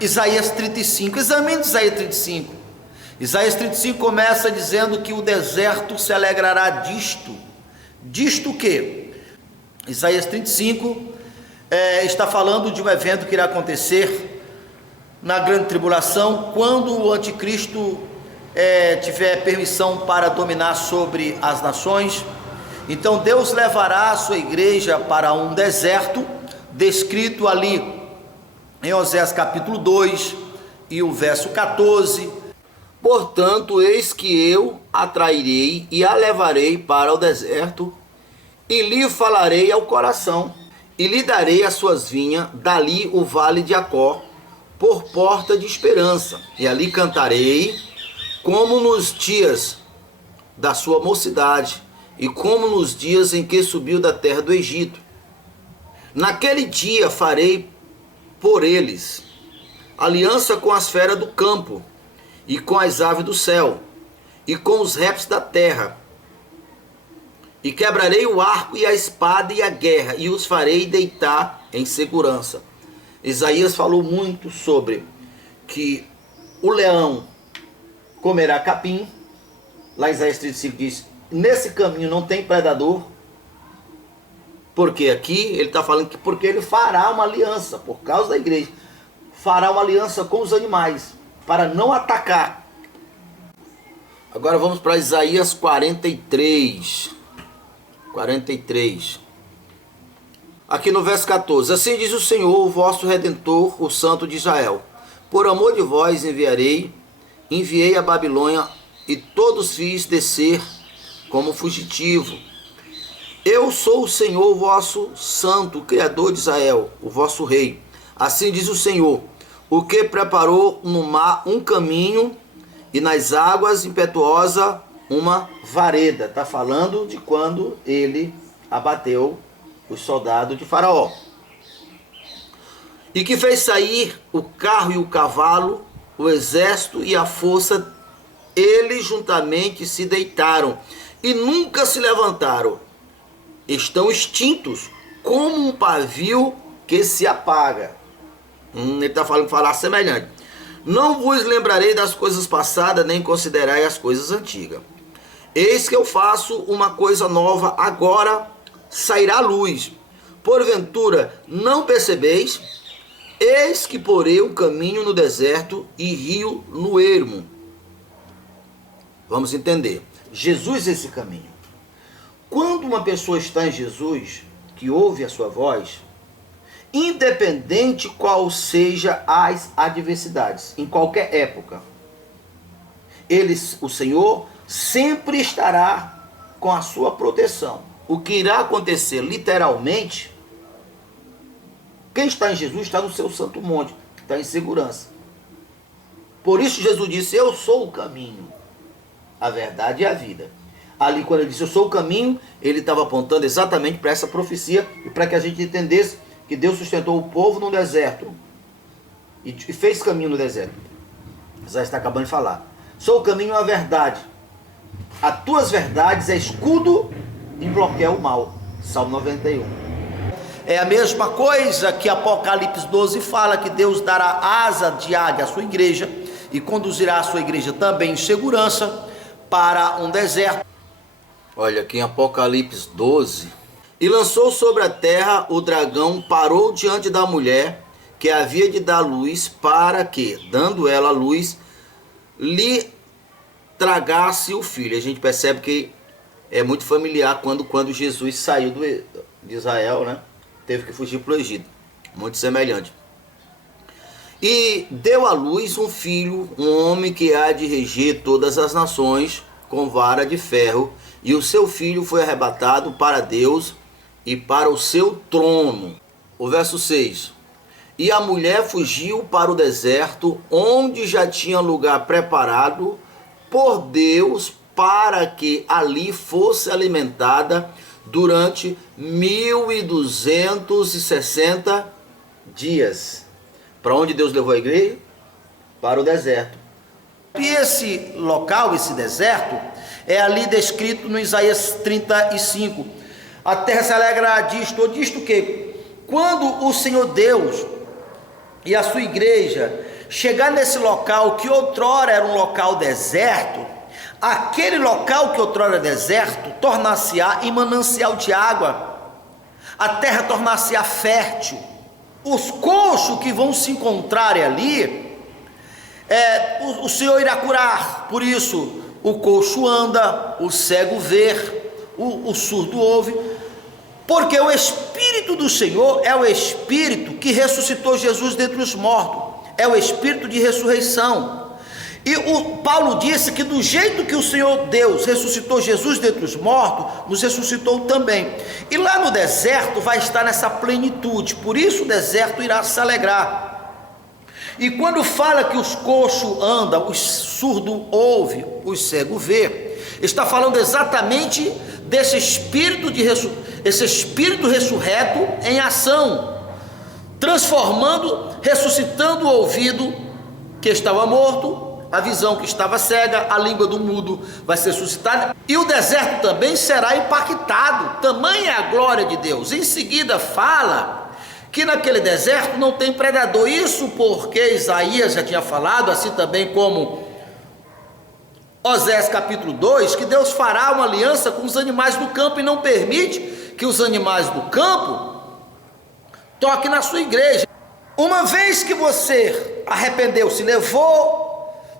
Isaías 35. Examine Isaías 35. Isaías 35 começa dizendo que o deserto se alegrará disto. Disto o quê? Isaías 35 está falando de um evento que irá acontecer na grande tribulação, quando o anticristo tiver permissão para dominar sobre as nações. Então Deus levará a sua igreja para um deserto, descrito ali em Oséias capítulo 2 e o verso 14. Portanto, eis que eu a trairei e a levarei para o deserto, e lhe falarei ao coração, e lhe darei as suas vinhas, dali o vale de Acor, por porta de esperança, e ali cantarei, como nos dias da sua mocidade, e como nos dias em que subiu da terra do Egito. Naquele dia farei por eles aliança com as feras do campo, e com as aves do céu, e com os répteis da terra, e quebrarei o arco e a espada e a guerra, e os farei deitar em segurança. Isaías falou muito sobre que o leão comerá capim. Lá em Isaías 35 diz, nesse caminho não tem predador. Porque aqui ele está falando que porque ele fará uma aliança, por causa da igreja, fará uma aliança com os animais, para não atacar. Agora vamos para Isaías 43. Aqui no verso 14. Assim diz o Senhor, o vosso Redentor, o Santo de Israel. Por amor de vós enviei a Babilônia, e todos fiz descer como fugitivo. Eu sou o Senhor, vosso Santo, o Criador de Israel, o vosso Rei. Assim diz o Senhor, o que preparou no mar um caminho, e nas águas impetuosa uma vareda. Está falando de quando ele abateu os soldados de Faraó. E que fez sair o carro e o cavalo, o exército e a força, eles juntamente se deitaram e nunca se levantaram. Estão extintos, como um pavio que se apaga. Ele está falando falar semelhante. Não vos lembrarei das coisas passadas, nem considerai as coisas antigas. Eis que eu faço uma coisa nova, agora sairá a luz. Porventura não percebeis? Eis que porei um caminho no deserto e rio no ermo. Vamos entender. Jesus é esse caminho. Quando uma pessoa está em Jesus, que ouve a sua voz, independente qual seja as adversidades, em qualquer época, o Senhor sempre estará com a sua proteção. O que irá acontecer literalmente, quem está em Jesus está no seu santo monte, está em segurança. Por isso Jesus disse, eu sou o caminho, a verdade e a vida. Ali quando ele disse, eu sou o caminho, ele estava apontando exatamente para essa profecia e para que a gente entendesse que Deus sustentou o povo no deserto e fez caminho no deserto. Isaías está acabando de falar. Sou o caminho e a verdade. As tuas verdades é escudo e bloqueia o mal. Salmo 91. É a mesma coisa que Apocalipse 12 fala, que Deus dará asa de águia à sua igreja e conduzirá a sua igreja também em segurança para um deserto. Olha aqui em Apocalipse 12. E lançou sobre a terra o dragão, parou diante da mulher que havia de dar luz, para que, dando ela a luz, lhe tragasse o filho. A gente percebe que é muito familiar quando Jesus saiu de Israel, né? Teve que fugir para o Egito. Muito semelhante. E deu à luz um filho, um homem que há de reger todas as nações com vara de ferro, e o seu filho foi arrebatado para Deus e para o seu trono. O verso 6. E a mulher fugiu para o deserto, onde já tinha lugar preparado por Deus, para que ali fosse alimentada durante 1260 dias. Para onde Deus levou a igreja? Para o deserto. E esse local, esse deserto, é ali descrito no Isaías 35. A terra se alegrará disto, ou disto que quando o Senhor Deus e a sua igreja chegar nesse local que outrora era um local deserto, aquele local que outrora era deserto tornar-se-á em manancial de água, a terra tornar-se-á fértil. Os coxos que vão se encontrar ali, o Senhor irá curar. Por isso, o coxo anda, o cego vê, o surdo ouve, porque o Espírito do Senhor é o Espírito que ressuscitou Jesus dentre os mortos, é o Espírito de ressurreição. E o Paulo disse que do jeito que o Senhor Deus ressuscitou Jesus dentre os mortos, nos ressuscitou também. E lá no deserto vai estar nessa plenitude, por isso o deserto irá se alegrar. E quando fala que os coxos andam, os surdos ouvem, os cegos vê, está falando exatamente desse espírito esse espírito ressurreto em ação, transformando, ressuscitando o ouvido que estava morto, a visão que estava cega, a língua do mudo vai ser suscitada, e o deserto também será impactado. Tamanha é a glória de Deus. Em seguida fala que naquele deserto não tem predador, isso porque Isaías já tinha falado, assim também como Osés capítulo 2, que Deus fará uma aliança com os animais do campo e não permite que os animais do campo toquem na sua igreja. Uma vez que você arrependeu-se, levou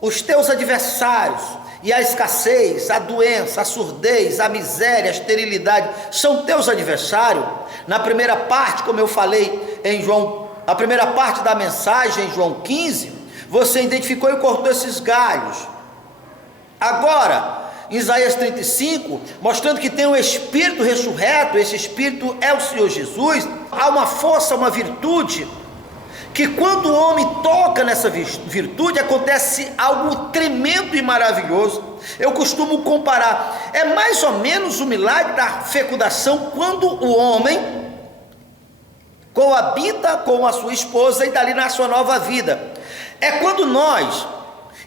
os teus adversários, e a escassez, a doença, a surdez, a miséria, a esterilidade, são teus adversários. Na primeira parte, como eu falei em João, a primeira parte da mensagem em João 15, você identificou e cortou esses galhos. Agora, em Isaías 35, mostrando que tem um Espírito ressurreto, esse Espírito é o Senhor Jesus, há uma força, uma virtude, que quando o homem toca nessa virtude, acontece algo tremendo e maravilhoso. Eu costumo comparar, é mais ou menos o milagre da fecundação, quando o homem coabita com a sua esposa e dali nasce uma nova vida. É quando nós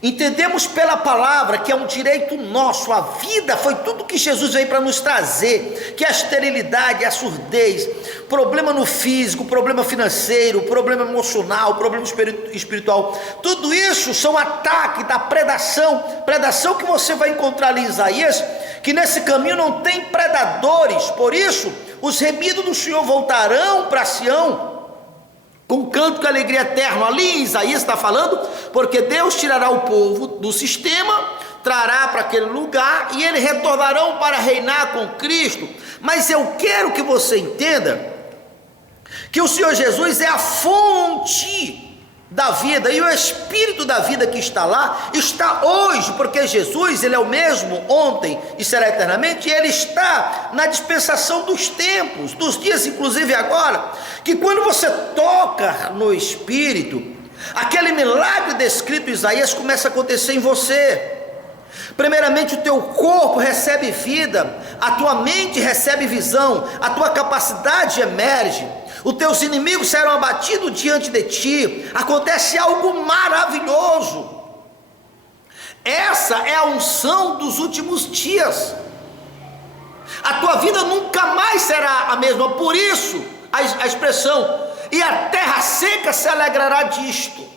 entendemos pela palavra que é um direito nosso, a vida foi tudo que Jesus veio para nos trazer, que a esterilidade, a surdez, problema no físico, problema financeiro, problema emocional, problema espiritual, tudo isso são ataques da predação que você vai encontrar ali em Isaías, que nesse caminho não tem predadores. Por isso os remidos do Senhor voltarão para Sião com canto de alegria eterna. Ali Isaías está falando, porque Deus tirará o povo do sistema, trará para aquele lugar, e eles retornarão para reinar com Cristo. Mas eu quero que você entenda, que o Senhor Jesus é a fonte da vida, e o Espírito da vida que está lá, está hoje, porque Jesus, Ele é o mesmo ontem e será eternamente, e Ele está na dispensação dos tempos, dos dias, inclusive agora, que quando você toca no Espírito, aquele milagre descrito em Isaías começa a acontecer em você. Primeiramente o teu corpo recebe vida, a tua mente recebe visão, a tua capacidade emerge, os teus inimigos serão abatidos diante de ti, acontece algo maravilhoso. Essa é a unção dos últimos dias. A tua vida nunca mais será a mesma, por isso a expressão, e a terra seca se alegrará disto.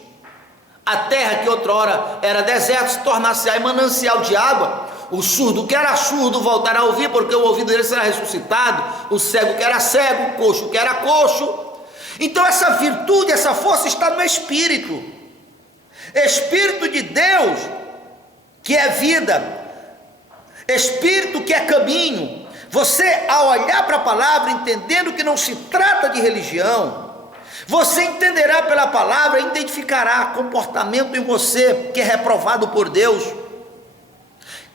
A terra que outrora era deserto se tornar-se-á em manancial de água. O surdo que era surdo voltará a ouvir, porque o ouvido dele será ressuscitado. O cego que era cego, o coxo que era coxo. Então essa virtude, essa força está no Espírito. Espírito de Deus, que é vida, Espírito que é caminho. Você, ao olhar para a palavra, entendendo que não se trata de religião, você entenderá pela palavra, identificará comportamento em você que é reprovado por Deus,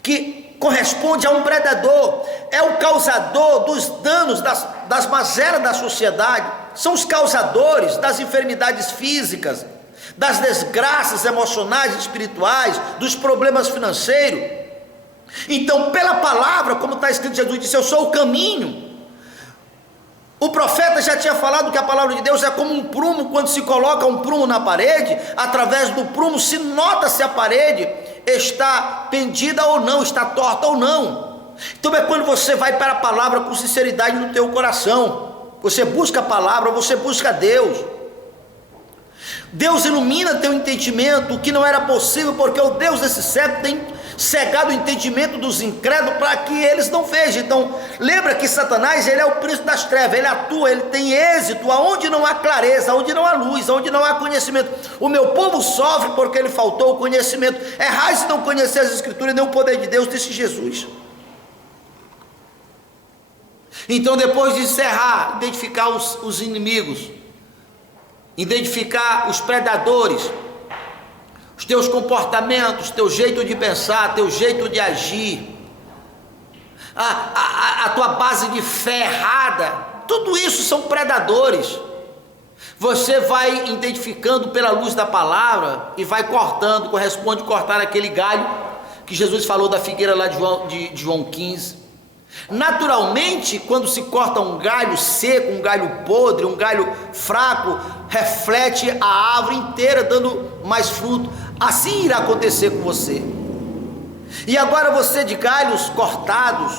que corresponde a um predador, é o causador dos danos, das mazelas da sociedade, são os causadores das enfermidades físicas, das desgraças emocionais e espirituais, dos problemas financeiros. Então, pela palavra, como está escrito, Jesus disse: eu sou o caminho. O profeta já tinha falado que a palavra de Deus é como um prumo. Quando se coloca um prumo na parede, através do prumo se nota se a parede está pendida ou não, está torta ou não. Então é quando você vai para a palavra com sinceridade no teu coração, você busca a palavra, você busca Deus. Deus ilumina teu entendimento, o que não era possível, porque o Deus desse século tem cegado o entendimento dos incrédulos para que eles não vejam. Então, lembra que Satanás, ele é o príncipe das trevas, ele atua, ele tem êxito aonde não há clareza, aonde não há luz, aonde não há conhecimento. O meu povo sofre porque ele faltou o conhecimento. Errai se não conhecer as Escrituras nem o poder de Deus, disse Jesus. Então, depois de encerrar, identificar os inimigos, identificar os predadores, os teus comportamentos, teu jeito de pensar, teu jeito de agir, a tua base de fé errada, tudo isso são predadores. Você vai identificando pela luz da palavra e vai cortando, corresponde cortar aquele galho que Jesus falou da figueira lá de João 15. Naturalmente, quando se corta um galho seco, um galho podre, um galho fraco, reflete a árvore inteira, dando mais fruto. Assim irá acontecer com você. E agora você, de galhos cortados,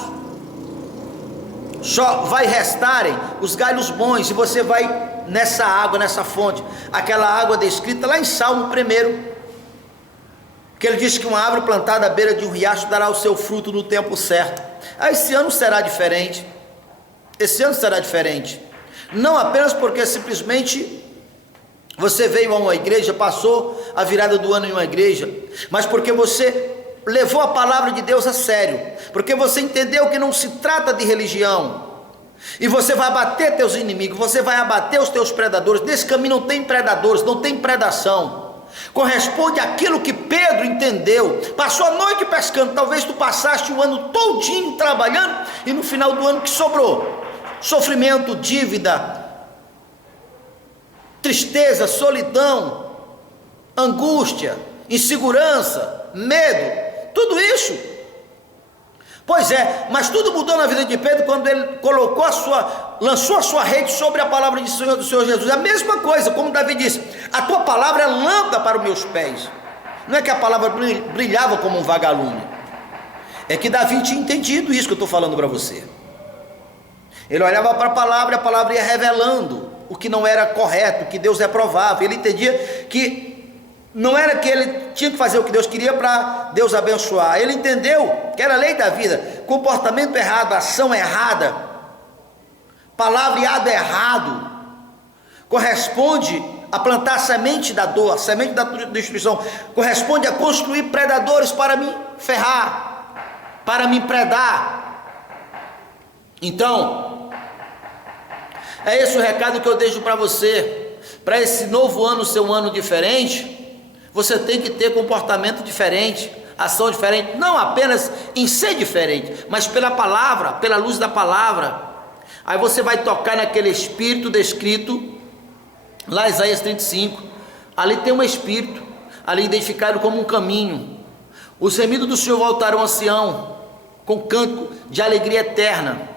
só vai restarem os galhos bons, e você vai nessa água, nessa fonte, aquela água descrita lá em Salmo 1, que ele diz que uma árvore plantada à beira de um riacho dará o seu fruto no tempo certo. Esse ano será diferente. Esse ano será diferente. Não apenas porque simplesmente você veio a uma igreja, passou a virada do ano em uma igreja, mas porque você levou a palavra de Deus a sério, porque você entendeu que não se trata de religião, e você vai abater teus inimigos, você vai abater os teus predadores. Nesse caminho não tem predadores, não tem predação. Corresponde àquilo que Pedro entendeu. Passou a noite pescando, talvez tu passaste o ano todinho trabalhando, e no final do ano que sobrou? Sofrimento, dívida, tristeza, solidão, angústia, insegurança, medo, tudo isso. Pois é, mas tudo mudou na vida de Pedro quando ele lançou a sua rede sobre a palavra do Senhor Jesus. A mesma coisa, como Davi disse: a tua palavra é lâmpada para os meus pés. Não é que a palavra brilhava como um vagalume, é que Davi tinha entendido isso que eu estou falando para você. Ele olhava para a palavra ia revelando o que não era correto, o que Deus reprovava. Ele entendia que não era que ele tinha que fazer o que Deus queria para Deus abençoar. Ele entendeu que era a lei da vida. Comportamento errado, ação errada, palavreado errado, corresponde a plantar a semente da dor, a semente da destruição. Corresponde a construir predadores para me ferrar, para me predar. Então, é esse o recado que eu deixo para você. Para esse novo ano ser um ano diferente, você tem que ter comportamento diferente, ação diferente, não apenas em ser diferente, mas pela palavra, pela luz da palavra. Aí você vai tocar naquele espírito descrito lá em Isaías 35, ali tem um espírito, ali identificado como um caminho. Os remidos do Senhor voltarão a Sião, com canto de alegria eterna.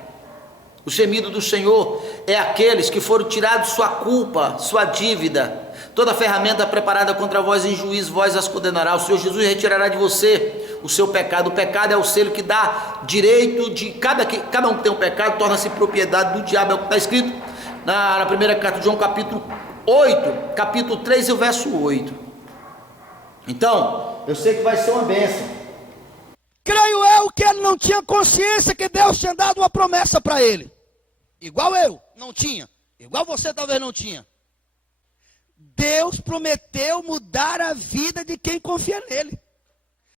O gemido do Senhor é aqueles que foram tirados sua culpa, sua dívida. Toda ferramenta preparada contra vós em juízo, vós as condenará. O Senhor Jesus retirará de você o seu pecado. O pecado é o selo que dá direito de cada um que tem um pecado, torna-se propriedade do diabo. É o que está escrito na primeira carta de João, capítulo 8, capítulo 3 e o verso 8. Então, eu sei que vai ser uma bênção. Creio eu que ele não tinha consciência que Deus tinha dado uma promessa para ele. Igual eu, não tinha. Igual você talvez não tinha. Deus prometeu mudar a vida de quem confia nele.